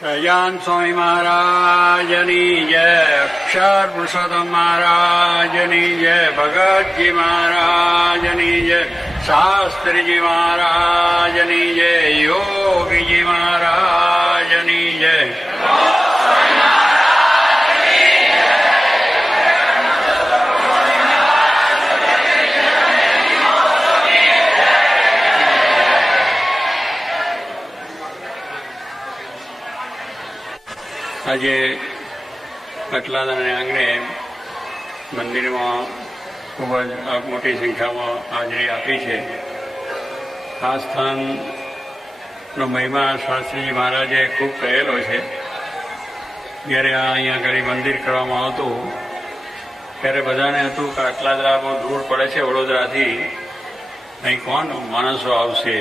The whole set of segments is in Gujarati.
સજાન સ્વામી મહારાજની જય, અક્ષર પુરુષોત્તમ મહારાજની જય, ભગતજી મહારાજની જય, શાસ્ત્રીજી મહારાજની જય, યોગીજી મહારાજની જય. આજે કટલાદાના આંગણે મંદિરમાં ખૂબ જ મોટી સંખ્યામાં હાજરી આપી છે. આ સ્થાનનો મહિમા શાસ્ત્રીજી મહારાજે ખૂબ કહેલો છે. જ્યારે અહીંયા આગળ મંદિર કરવામાં આવતું ત્યારે બધાને હતું કે કટલાદરા બહુ દૂર પડે છે વડોદરાથી, અહીં કોણ માણસો આવશે,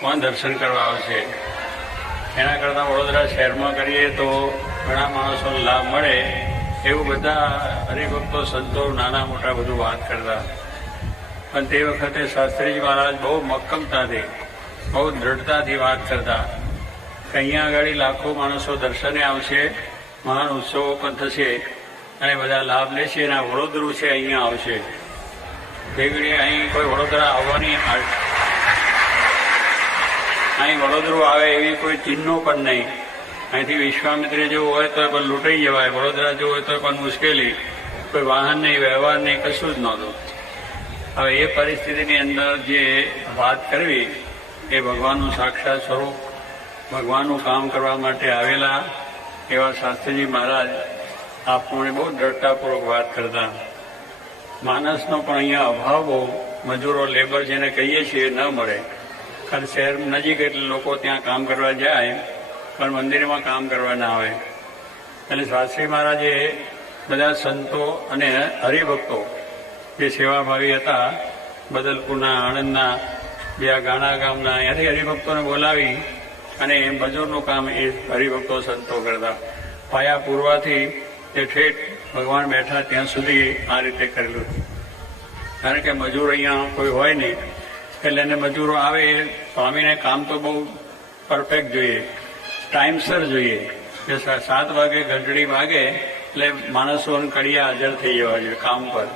કોણ દર્શન કરવા આવશે. એના કરતાં વડોદરા શહેરમાં કરીએ તો ઘણા માણસોને લાભ મળે એવું બધા હરિભક્તો સંતો નાના મોટા બધું વાત કરતા. પણ તે વખતે શાસ્ત્રીજી મહારાજ બહુ મક્કમતાથી, બહુ દ્રઢતાથી વાત કરતા કે અહીંયા આગળ લાખો માણસો દર્શને આવશે, મહાન ઉત્સવો પણ થશે અને બધા લાભ લેશે. અને આ વડોદરું છે અહીંયા આવશે. તે ઘડીએ અહીં કોઈ વડોદરા આવવાની અહીં વડોદરું આવે એવી કોઈ ચિહ્નો પણ નહીં. અહીંથી વિશ્વામિત્રી જેવું હોય તો પણ લૂંટાઈ જવાય, વડોદરા જેવું હોય તો પણ મુશ્કેલી, કોઈ વાહન નહીં, વ્યવહાર નહીં, કશું જ નહોતું. હવે એ પરિસ્થિતિની અંદર જે વાત કરવી એ ભગવાનનું સાક્ષાત સ્વરૂપ, ભગવાનનું કામ કરવા માટે આવેલા એવા શાસ્ત્રીજી મહારાજ આપણને બહુ દ્રઢતાપૂર્વક વાત કરતા. માણસનો પણ અહીંયા અભાવ બહુ, મજૂરો લેબર જેને કહીએ છીએ ન મળે. કારણ શહેર નજીક એટલે લોકો ત્યાં કામ કરવા જાય પણ મંદિરમાં કામ કરવા ના આવે. એટલે શાસ્ત્રી મહારાજે બધા સંતો અને હરિભક્તો જે સેવાભાવી હતા, બદલપુરના, આણંદના, બે ગાણા ગામના, અહીંયાથી હરિભક્તોને બોલાવી અને મજૂરનું કામ એ હરિભક્તો સંતો કરતા. પાયા પૂરવાથી તે ઠેઠ ભગવાન બેઠા ત્યાં સુધી આ રીતે કરેલું. કારણ કે મજૂર અહીંયા કોઈ હોય નહીં એટલે એને મજૂરો આવે. સ્વામીને કામ તો બહુ પરફેક્ટ જોઈએ, ટાઈમસર જોઈએ. 7 વાગે ઘંટડી વાગે એટલે માણસો કડિયા હાજર થઈ જવા જોઈએ કામ પર.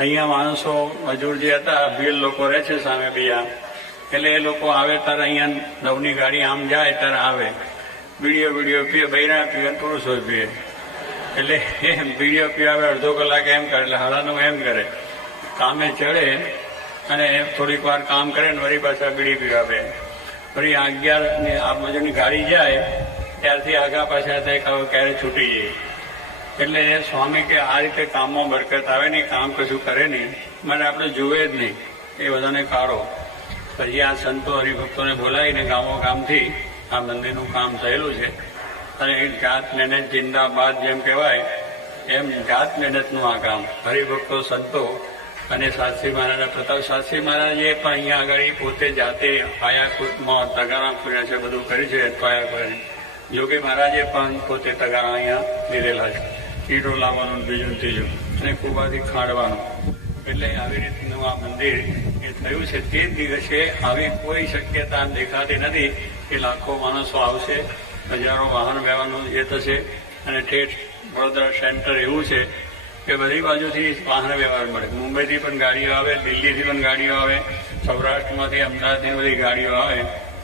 અહીંયા માણસો મજૂર જે હતા, ભીલ લોકો રહે છે સામે બીજા, એટલે એ લોકો આવે ત્યારે અહીંયા નવની ગાડી આમ જાય ત્યારે આવે. બીડીઓ પીએ, બૈરા પીએ, પુરુષો પીએ. એટલે એ બીડીઓ પીવે અડધો કલાક એમ કરે, એટલે 9:30 એમ કરે. કામે ચડે અને થોડીક વાર કામ કરે ને વળી પાછા બીડી પીવા બે. ફરી 11 ને આ મજૂરની ગાડી જાય ત્યારથી આગા પાછા થાય ક્યારે છૂટી જાય. એટલે સ્વામી કે આ રીતે કામમાં બરકત આવે નહીં, કામ કશું કરે નહીં, મને આપણે જુએ જ નહીં, એ બધાને કાઢો. પછી આ સંતો હરિભક્તોને બોલાવીને ગામો ગામથી આ મંદિરનું કામ થયેલું છે. અને એક જાત મહેનત જિંદાબાદ જેમ કહેવાય એમ જાત મહેનતનું આ કામ. હરિભક્તો, સંતો અને શાસ્ત્રી મહારાજ, પ્રતાપ શાસ્ત્રી મહારાજે પણ અહીંયા આગળ પોતે જાતે પાયાકૃતમાં તગારા પૂર્યા છે, બધું કર્યું છે. પાયા પૂર્યા યોગી મહારાજે પણ પોતે તગારા અહીંયા લીધેલા છે. ઈંટો લાવવાનું, બીજું ત્રીજું, અને કુબાથી ખાંડવાનું. એટલે આવી રીતનું આ મંદિર એ થયું છે. તે દિવસે આવી કોઈ શક્યતા દેખાતી નથી કે લાખો માણસો આવશે, હજારો વાહન વ્યવહારનું એ થશે. અને ઠેઠ વડોદરા સેન્ટર એવું છે કે બધી બાજુથી વાહન વ્યવહાર મળે. મુંબઈથી પણ ગાડીઓ આવે, દિલ્હીથી પણ ગાડીઓ આવે, સૌરાષ્ટ્રમાંથી, અમદાવાદથી બધી ગાડીઓ આવે.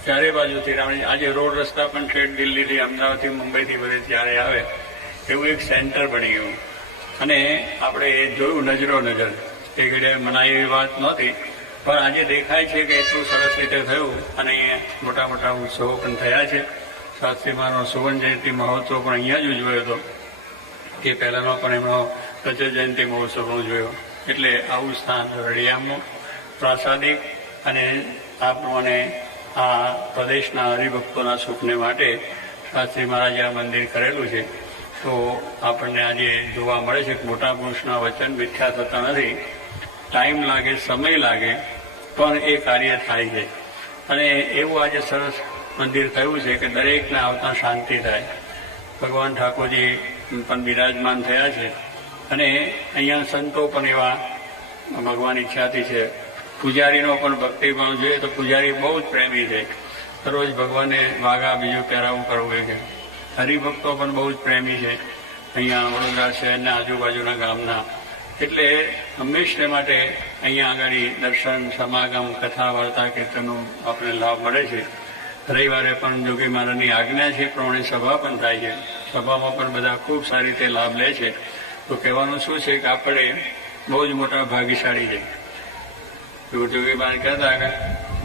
ચારે બાજુથી આજે રોડ રસ્તા પણ ઠેઠ દિલ્હીથી, અમદાવાદથી, મુંબઈથી બધે ત્યારે આવે. એવું એક સેન્ટર બની ગયું. અને આપણે એ જોયું નજરો નજર. એ ઘડીએ મનાય એવી વાત નહોતી, પણ આજે દેખાય છે કે એટલું સરસ રીતે થયું. અને અહીંયા મોટા મોટા ઉત્સવો પણ થયા છે. શાસ્ત્રી મહારાજનો સુવર્ણ જયંતિ મહોત્સવ પણ અહીંયા જ ઉજવાયો હતો. એ પહેલાંનો પણ એમનો રજત જયંતિ મહોત્સવ જોયો. એટલે આવું સ્થાન રળિયામનું પ્રાસાદિક અને આપણને આ પ્રદેશના હરિભક્તોના સુખને માટે શાસ્ત્રી મહારાજે આ મંદિર કરેલું છે. તો આપણને આજે જોવા મળે છે કે મોટા પુરુષના વચન મિથ્યા થતા નથી. ટાઈમ લાગે, સમય લાગે, પણ એ કાર્ય થાય છે. અને એવું આજે સરસ મંદિર થયું છે કે દરેકને આવતા શાંતિ થાય. ભગવાન ઠાકોરજી પણ બિરાજમાન થયા છે. અને અહીંયા સંતો પણ એવા ભગવાન ઈચ્છાથી છે. પૂજારીનો પણ ભક્તિભાવ જોઈએ તો પૂજારી બહુ જ પ્રેમી છે. રોજ ભગવાનને વાઘા બીજું પહેરાવું કરવું એ કે હરિભક્તો પણ બહુ જ પ્રેમી છે અહીંયા વડોદરા શહેરના આજુબાજુના ગામના. એટલે હંમેશા માટે અહીંયા આગળ દર્શન, સમાગમ, કથા, વાર્તા, કીર્તનનો આપણે લાભ મળે છે. રવિવારે પણ જોગી મહારાજની આજ્ઞા છે પ્રમાણે સભા પણ થાય છે. સભામાં પણ બધા ખૂબ સારી રીતે લાભ લે છે. તો કહેવાનું શું છે કે આપણે બહુ જ મોટા ભાગ્યશાળી છે. જોગી મહારાજ કહેતા કે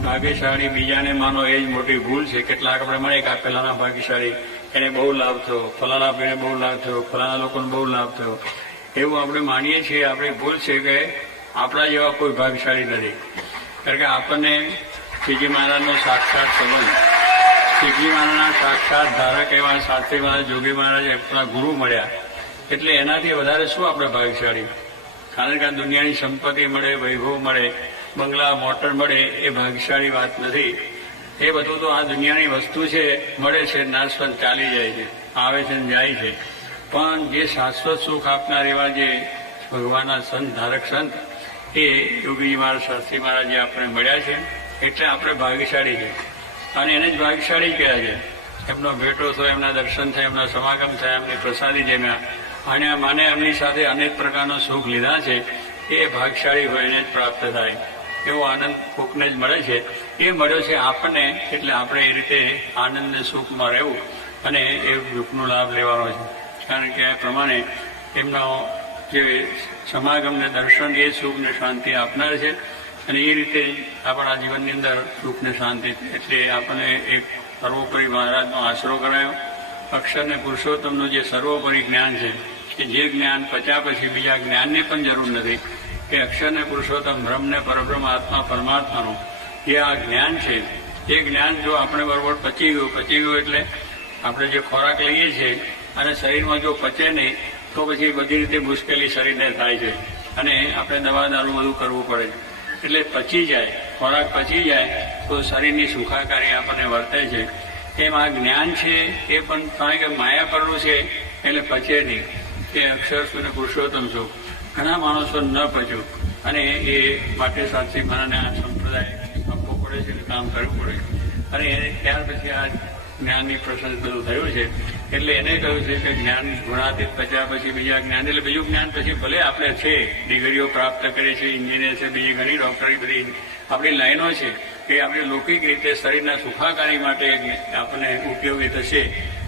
ભાગ્યશાળી બીજાને માનો એ જ મોટી ભૂલ છે. કેટલાક આપણે મળે કે આ પેલાના ભાગ્યશાળી, એને બહુ લાભ થયો, ફલાણા ભાઈને બહુ લાભ થયો, ફલાણા લોકોને બહુ લાભ થયો, એવું આપણે માનીએ છીએ. આપણી ભૂલ છે કે આપણા જેવા કોઈ ભાગ્યશાળી નથી. કારણ કે આપણને શ્રીજી મહારાજનો સાક્ષાત સંબંધ, શ્રીજી મહારાજના સાક્ષાત ધારક એવા શાસ્ત્રી મહારાજ, જોગી મહારાજ આપણા ગુરુ મળ્યા. એટલે એનાથી વધારે શું આપણે ભાગ્યશાળી? કારણ કે આ દુનિયાની સંપત્તિ મળે, વૈભવ મળે, બંગલા, મોટર મળે એ ભાગ્યશાળી વાત નથી. એ બધું તો આ દુનિયાની વસ્તુ છે, મળે છે, નાશવંત ચાલી જાય છે, આવે છે ને જાય છે. પણ જે શાશ્વત સુખ આપનાર એવા જે ભગવાનના સંત, ધારક સંત, એ યોગીજી મહારાજ, શાસ્ત્રી મહારાજ જે આપણે મળ્યા છે, એટલે આપણે ભાગ્યશાળી છે. અને એને જ ભાગ્યશાળી કહ્યા છે. એમનો ભેટો થયો, એમના દર્શન થયા, એમના સમાગમ થયા, એમની પ્રસાદી જમ્યા અને માને એમની સાથે અનેક પ્રકારનો સુખ લીધા છે. એ ભાગ્યશાળી હોય એને જ પ્રાપ્ત થાય. એવો આનંદ કોકને જ મળે છે. એ મળ્યો છે આપણને, એટલે આપણે એ રીતે આનંદ સુખમાં રહેવું અને એ દુઃખનો લાભ લેવાનો છે. કારણ કે આ પ્રમાણે એમનો જે સમાગમ ને દર્શન એ સુખ ને શાંતિ આપનાર છે. અને એ રીતે આપણા જીવનની અંદર સુખ ને શાંતિ, એટલે આપણને એક સર્વોપરી મહારાજનો આશરો કરાયો. અક્ષર ને પુરુષોત્તમનું જે સર્વોપરી જ્ઞાન છે, કે જે જ્ઞાન પચ્યા પછી બીજા જ્ઞાનની પણ જરૂર નથી. કે અક્ષર ને પુરુષોત્તમ, બ્રહ્મ ને પરબ્રહ્મ, આત્મા પરમાત્માનું જે આ જ્ઞાન છે, એ જ્ઞાન જો આપણે બરોબર પચી ગયું એટલે આપણે જે ખોરાક લઈએ છીએ અને શરીરમાં જો પચે નહીં તો પછી બધી રીતે મુશ્કેલી શરીરને થાય છે અને આપણે દવા દારૂ બધું કરવું પડે. એટલે પચી જાય, ખોરાક પચી જાય તો શરીરની સુખાકારી આપણને વર્તે છે. એમ આ જ્ઞાન છે એ પણ કારણ કે માયા પરનું છે એટલે પચે નહીં. એ અક્ષર અને પુરુષોત્તમ સુખ ઘણા માણસો ન પચ્યું અને એ માટે શાસ્ત્રી મહારાજને આ સંપ્રદાય આપવો પડે છે, કામ કરવું પડે. અને એને ત્યાર પછી આ જ્ઞાનની પ્રશંસા બધું થયું છે. એટલે એને કહ્યું છે કે જ્ઞાન ગુણાતીત પચ્યા પછી બીજા જ્ઞાન, એટલે બીજું જ્ઞાન પછી ભલે આપણે છે, ડિગ્રીઓ પ્રાપ્ત કરીએ છીએ, એન્જિનિયર છે, બીજી ઘણી ડોક્ટરી, બધી આપણી લાઈનો છે કે આપણે લૌકિક રીતે શરીરના સુખાકારી માટે આપણને ઉપયોગી થશે.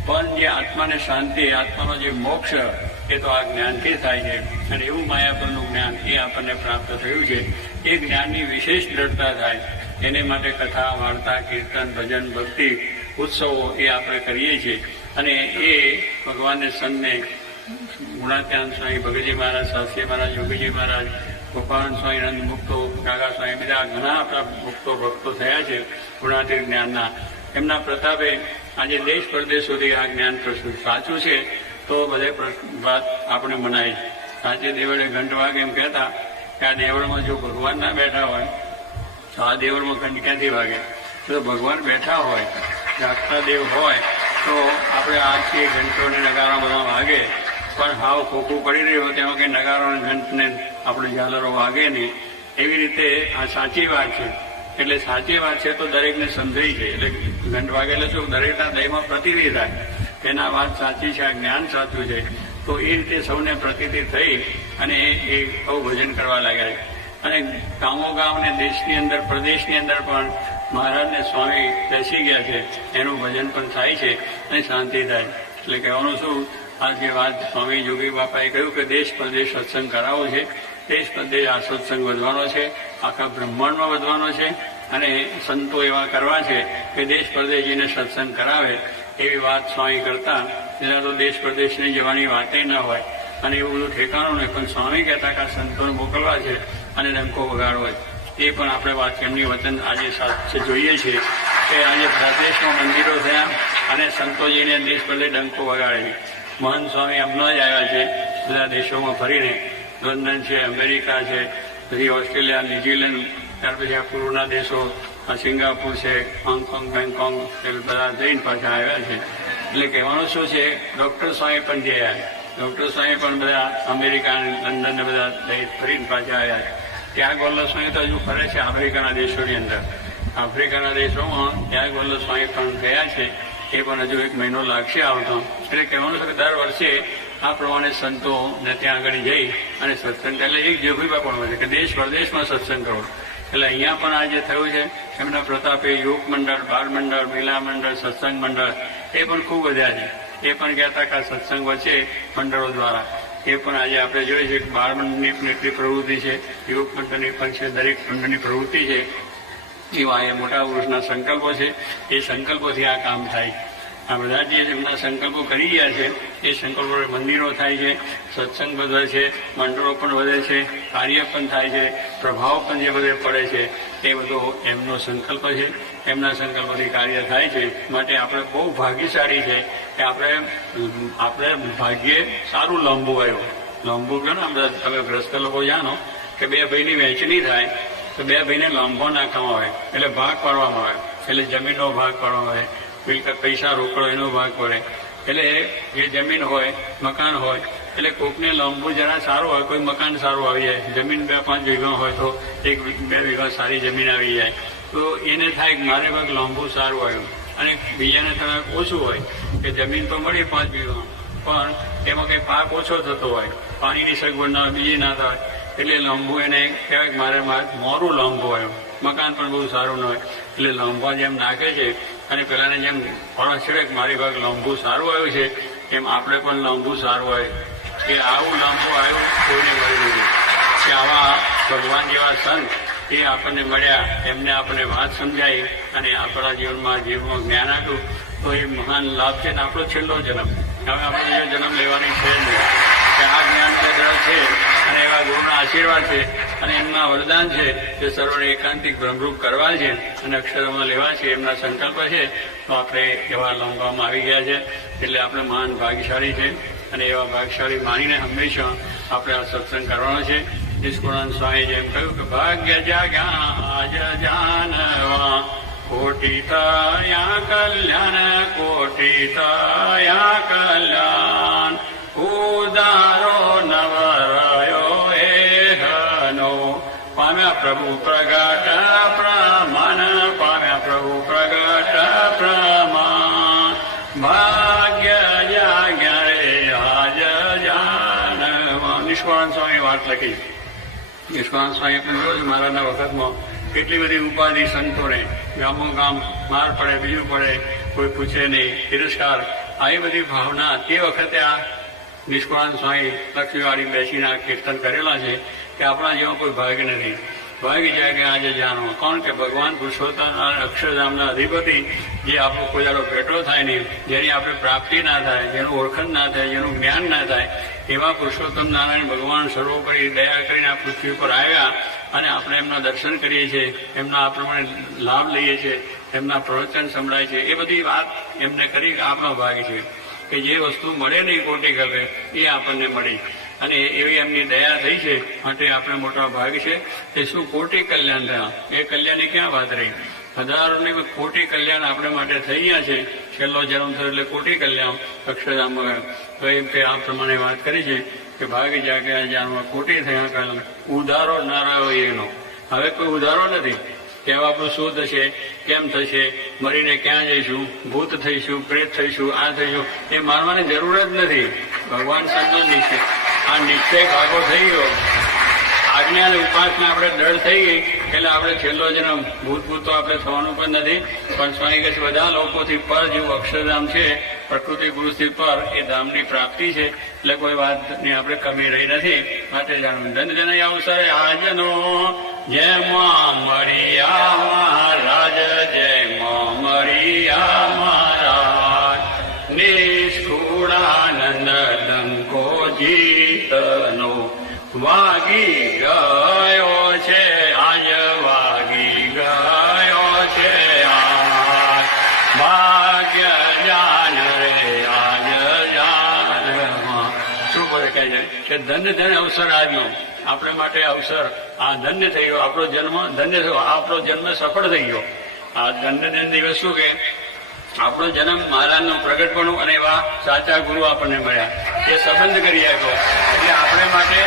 પણ જે આત્માને શાંતિ, આત્માનો જે મોક્ષ, એ તો આ જ્ઞાનથી થાય છે. અને એવું માયાપરનું જ્ઞાન એ આપણને પ્રાપ્ત થયું છે. એ જ્ઞાનની વિશેષ દ્રઢતા થાય એને માટે કથા, વાર્તા, કીર્તન, ભજન, ભક્તિ, ઉત્સવો એ આપણે કરીએ છીએ. અને એ ભગવાનને સંતને ગુણાત્યાન સ્વામી, ભગતજી મહારાજ, શાસ્ત્રી મહારાજ, યોગીજી મહારાજ, ગોપાલ સ્વામી, નંદ મુક્તો, કાકા સ્વામી, બધા ઘણા આપણા મુક્તો ભક્તો થયા છે ગુણાતીત જ્ઞાનના. એમના પ્રતાપે આજે દેશ પરદેશ સુધી આ જ્ઞાન પ્રસ્તુત સાચું છે તો બધે વાત આપણે મનાય છે. સાચે દેવળે ઘંટ વાગે એમ કહેતા કે આ દેવળમાં જો ભગવાન ના બેઠા હોય તો આ દેવળમાં ઘંટ ક્યાંથી વાગે? જો ભગવાન બેઠા હોય, જાગતા દેવ હોય તો આપણે આજથી ઘંટોને નગારા બધા વાગે. પણ હાવ ખોખું પડી રહ્યું તેમાં કંઈ નગારો અને ઘંટને આપણે ઝાલરો વાગે નહીં. એવી રીતે આ સાચી વાત છે. એટલે સાચી વાત છે તો દરેકને સમજાઈ છે. એટલે ઘંટ વાગે એટલે શું? દરેકના દહીંમાં પ્રતિનિધિ થાય તેના વાત સાચી છે, આ જ્ઞાન સાચું છે. તો એ રીતે સૌને પ્રતિનિધિ થઈ અને એ બહુ ભજન કરવા લાગ્યા છે. અને ગામો ગામ ને દેશની અંદર, પ્રદેશની અંદર પણ મહારાજને સ્વામી બેસી ગયા છે, એનું ભજન પણ થાય છે અને શાંતિ થાય. એટલે કહેવાનું શું, આ જે વાત સ્વામી જોગી બાપાએ કહ્યું કે દેશ પ્રદેશ સત્સંગ કરાવવો છે, દેશ પ્રદેશ આ સત્સંગ વધવાનો છે, આખા બ્રહ્માંડમાં વધવાનો છે. અને સંતો એવા કરવા છે કે દેશ પ્રદેશજીને સત્સંગ કરાવે. એવી વાત સ્વામી કરતા એના તો દેશ પ્રદેશને જવાની વાતે ના હોય અને એવું બધું ઠેકાણું નહીં. પણ સ્વામી કહેતા કે આ સંતોને મોકલવા છે અને ડંકો વગાડવો છે. એ પણ આપણે વાત એમની વચન આજે સાથે જોઈએ છીએ કે આજે પ્રદેશમાં મંદિરો થયા અને સંતોજીને દેશ પ્રદેશ ડંકો વગાડે. મહંત સ્વામી હમણાં જ આવ્યા છે બધા દેશોમાં ફરીને. લંડન છે, અમેરિકા છે, પછી ઓસ્ટ્રેલિયા, ન્યુઝીલેન્ડ, ત્યાર પછી આ પૂર્વના દેશો, આ સિંગાપુર છે, હોંગકોંગ, બેંગકોંગ, એ બધા જઈને પાછા આવ્યા છે. એટલે કહેવાનું શું છે, ડૉક્ટર સ્વામી પણ જે આવ્યા, ડૉક્ટર સ્વામી પણ બધા અમેરિકા, લંડન ને બધા ફરીને પાછા આવ્યા છે. ત્યાગ વલ્લભ સ્વામી તો હજુ ફરે છે આફ્રિકાના દેશોની અંદર. આફ્રિકાના દેશોમાં ત્યાગ વલ્લભ સ્વામી પણ ગયા છે. એ પણ હજુ 1 મહિનો લાગશે આવતો. એટલે કહેવાનું છે કે દર વર્ષે આ પ્રમાણે સંતોને ત્યાં આગળ જઈ અને સત્સંગ, એટલે એક જેભુભા પણ હોય છે કે દેશ પરદેશમાં સત્સંગ કરો. એટલે અહીંયા પણ આ જે થયું છે એમના પ્રતાપે યુવક મંડળ, બાળ મંડળ, મહિલા મંડળ, સત્સંગ મંડળ એ પણ ખૂબ વધ્યા છે. એ પણ કહેતા કે આ સત્સંગ વચ્ચે મંડળો દ્વારા એ પણ આજે આપણે જોઈએ છીએ કે બાળ મંડળની પણ એટલી પ્રવૃત્તિ છે, યુવક મંડળની પણ છે, દરેક મંડળની પ્રવૃત્તિ છે. એવા એ મોટા પુરુષના સંકલ્પો છે, એ સંકલ્પોથી આ કામ થાય. આ બધા જે એમના સંકલ્પો કરી ગયા છે એ સંકલ્પો મંદિરો થાય છે, સત્સંગ વધે છે, મંડળો પણ વધે છે, કાર્ય પણ થાય છે, પ્રભાવ પણ જે બધે પડે છે એ બધો એમનો સંકલ્પ છે. એમના સંકલ્પથી કાર્ય થાય છે. માટે આપણે બહુ ભાગ્યશાળી છે કે આપણે ભાગ્યે સારું લાંબુ આવ્યો. લાંબુ કહો ને, આપણે તમે ગ્રસ્ત લોકો જાણો કે 2 ભાઈની વહેંચણી થાય તો 2 ભાઈને લાંબો નાખવામાં આવે, એટલે ભાગ પાડવામાં આવે. એટલે જમીનનો ભાગ પાડવામાં આવે, પૈસા રોકડો એનો ભાગ પડે. એટલે જે જમીન હોય, મકાન હોય, એટલે કોકને લાંબુ જરા સારું હોય, કોઈ મકાન સારું આવી જાય. જમીન 2-5 વીઘા હોય તો 1-2 વીઘા સારી જમીન આવી જાય તો એને થાય કે મારે ભાગ લાંબુ સારું આવ્યું. અને બીજાને તમે ઓછું હોય કે જમીન તો મળી 5 વીઘા પણ એમાં કંઈ પાક ઓછો થતો હોય, પાણીની સગવડ ના બીજી ના થાય, એટલે લાંબુ એને કહેવાય કે મારે મોરું લાંબુ આવ્યું. મકાન પણ બહુ સારું ન હોય એટલે લાંબા જેમ નાખે છે અને પેલાને જેમ ફળા છેડે કે મારી ભાગ લાંબુ સારું આવ્યું છે, એમ આપણે પણ લાંબુ સારું આવે કે આવું લાંબુ આવ્યું કોઈને મળી નથી. કે આવા ભગવાન જેવા સંત એ આપણને મળ્યા, એમને આપણને વાત સમજાઈ અને આપણા જીવનમાં જ્ઞાન આપ્યું તો એ મહાન લાભ છે. ને આપણો છેલ્લો જન્મ, હવે આપણે એ જન્મ લેવાની છે જ નહીં. કે આ જ્ઞાન દ્રઢ છે અને એવા ગુરુના આશીર્વાદ છે અને એમના વરદાન છે જે સર્વને એકાંતિક બ્રહ્મરૂપ કરવા છે અને અક્ષરોમાં લેવા છે, એમના સંકલ્પ છે. તો આપણે એવા લાંબામાં આવી ગયા છે એટલે આપણે મહાન ભાગ્યશાળી છે. અને એવા ભાગ્યશાળી માનીને હંમેશા આપણે આ સત્સંગ કરવાનો છે. નિષ્કુળાનંદ સ્વામી જેમ કહ્યું કે ભાગ્ય જાગ્યા આજ જાનવા, કોટી તયા કલ્યાણ, કોટી તયા કલ્યાણ, ઉદારો નવરયો એહનો, પામ્યા પ્રભુ પ્રગટ પ્રમાણ, પામ્યા પ્રભુ પ્રગટ પ્રમાણ, ભાગ્ય જાગ્યા રે આજ જાનવા. નિષ્કુળાનંદ સ્વામી વાત લખી. નિષ્કુળાનંદ સ્વામી પણ રોજ મારાના વખતમાં કેટલી બધી ઉપાધિ સંતોને, ગામો ગામ માર પડે, બીજું પડે, કોઈ પૂછે નહીં, તિરસ્કાર, આવી બધી ભાવના તે વખતે આ નિષ્કુળાનંદ સ્વામી લક્ષ્મીવાળી બેસીને આ કીર્તન કરેલા છે કે આપણા જેવો કોઈ ભાગ નથી. ભાગી જાય કે આજે જાણો કોણ કે ભગવાન પુરુષોત્તમ અક્ષરધામના અધિપતિ, જે આપણો કોઈ દાડો ભેટો થાય નહીં, જેની આપણે પ્રાપ્તિ ના થાય, જેનું ઓળખણ ના થાય, જેનું જ્ઞાન ના થાય, એવા પુરુષોત્તમ નારાયણ ભગવાન સર્વોપરી દયા કરીને આ પૃથ્વી ઉપર આવ્યા અને આપણે એમના દર્શન કરીએ છીએ, એમના આ પ્રમાણે લાભ લઈએ છીએ, એમના પ્રવચન સંભળાય છે. એ બધી વાત એમને કરી આપણો ભાગ છે કે જે વસ્તુ મળે નહીં કોટી ગલે એ આપણને મળી અને એવી એમની દયા થઈ છે. માટે આપણે મોટા ભાગ છે. એ શું કોટી કલ્યાણ થયા, એ કલ્યાણની ક્યાં વાત રહી? હજારોને કોટી કલ્યાણ આપણે માટે થઈ ગયા છે. છેલ્લો જન્મ થયો એટલે કોટી કલ્યાણ અક્ષરધામમાં. તો એમ કે આ પ્રમાણે વાત કરી છે કે ભાગી જાગ્યા જાણવા, કોટી થયા કલ્યાણ, ઉધારો ના રહ્યો એનો. હવે કોઈ ઉધારો નથી. કેવા આપણું શું થશે, કેમ થશે, મરીને ક્યાં જઈશું, ભૂત થઈશું, પ્રેત થઈશું, આ થઈશું, એ માનવાની જરૂર જ નથી. ભગવાન સંતનો નિશ્ચય, આ નિશ્ચય ભાગો થઈ ગયો, આજ્ઞા અને ઉપાસના આપણે દળ થઈ ગઈ એટલે આપણે છેલ્લો જન્મ ભૂતભૂત તો આપણે થવાનું પણ નથી. પણ સ્વામી કહે છે બધા લોકોથી પર જેવું અક્ષરધામ છે, પ્રકૃતિ પુરુષથી પર એ ધામની પ્રાપ્તિ છે. એટલે કોઈ વાતની આપણે કમી રહી નથી. માટે જાણવું ધન જન અવસરે આજનો જય મળિયા મહારાજ, જય મળિયા મહારાજ, નિષ્કુળાનંદ ડંકો જીતનો વાગી ગયો છે, આજ વાગી ગયો છે, આજ ભાગ્ય જાન રે આજ જાનમાં. શું બોલે કહે છે કે ધન્ય ધન્ય અવસર આજનો આપણે માટે અવસર આ ધન્ય થઈ ગયો. આપણો જન્મ ધન્ય થયો, આપણો જન્મ સફળ થઈ ગયો. આ ધન્ય દિવસ શું કે આપણો જન્મ મહારાજનું પ્રગટપણું અને એવા સાચા ગુરુ આપણને મળ્યા, એ સંબંધ કરી આપ્યો એટલે આપણે માટે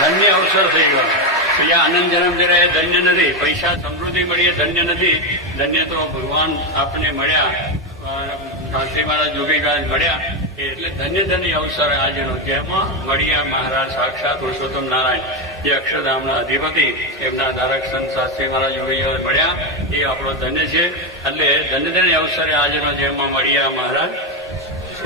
ધન્ય અવસર થઈ ગયો. બીજા આનંદ જન્મ જરા એ ધન્ય નથી, પૈસા સમૃદ્ધિ મળી એ ધન્ય નથી. ધન્ય તો ભગવાન આપણને મળ્યા શાંતિ મહારાજ જોગી મહારાજ મળ્યા એટલે ધન્ય અવસર આજનો, જેમાં મળ્યા મહારાજ સાક્ષાત પુરુષોત્તમ નારાયણ, જે અક્ષરધામના અધિપતિ, એમના ધારક સંત શાસ્ત્રી મહારાજ યોગી મળ્યા, એ આપણો ધન્ય છે. એટલે ધન્ય અવસરે આજનો જેમાં મળ્યા મહારાજ.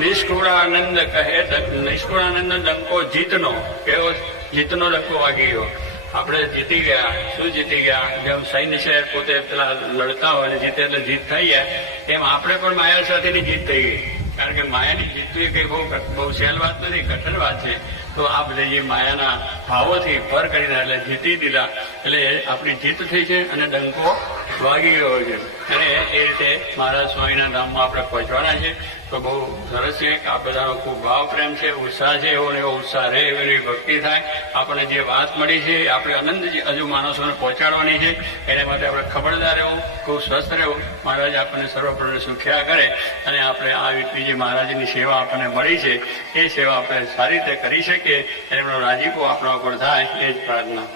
નિષ્કુળાનંદ કહે, નિષ્કુળાનંદ ડંકો જીતનો, કેવો જીતનો ડંકો વાગી ગયો. આપણે જીતી ગયા. શું જીતી ગયા? જેમ સૈન્ય છે પોતે પેલા લડતા હોય ને જીતે એટલે જીત થઈ જાય, એમ આપણે પણ માયા સાથેની જીત થઈ ગઈ. કારણ કે માયાની જીતવી કઈ બહુ સહેલ વાત નથી, કઠિન વાત છે. તો આ બધા જે માયાના ભાવોથી પર કરીને એટલે જીતી દીધા, એટલે આપણી જીત થઈ છે અને ડંકો વાગી ગયો છે. અને એ રીતે મહારાજ સ્વામીના ધામમાં આપણે પહોંચવાના છે. તો બહુ સરસ છે કે આ બધાનો ખૂબ ભાવ પ્રેમ છે, ઉત્સાહ છે. એવો ને એવો ઉત્સાહ રહે, એવી ભક્તિ થાય. આપણને જે વાત મળી છે આપણે અનંત હજુ માણસોને પહોંચાડવાની છે. એના માટે આપણે ખબરદાર રહેવું, ખૂબ સ્વસ્થ રહેવું. મહારાજ આપણને સર્વપ્રને સુખ્યા કરે અને આપણે આ રીતની જે મહારાજની સેવા આપણને મળી છે એ સેવા આપણે સારી રીતે કરી શકીએ, એમનો રાજીપો આપણા ઉપર થાય, એ જ પ્રાર્થના.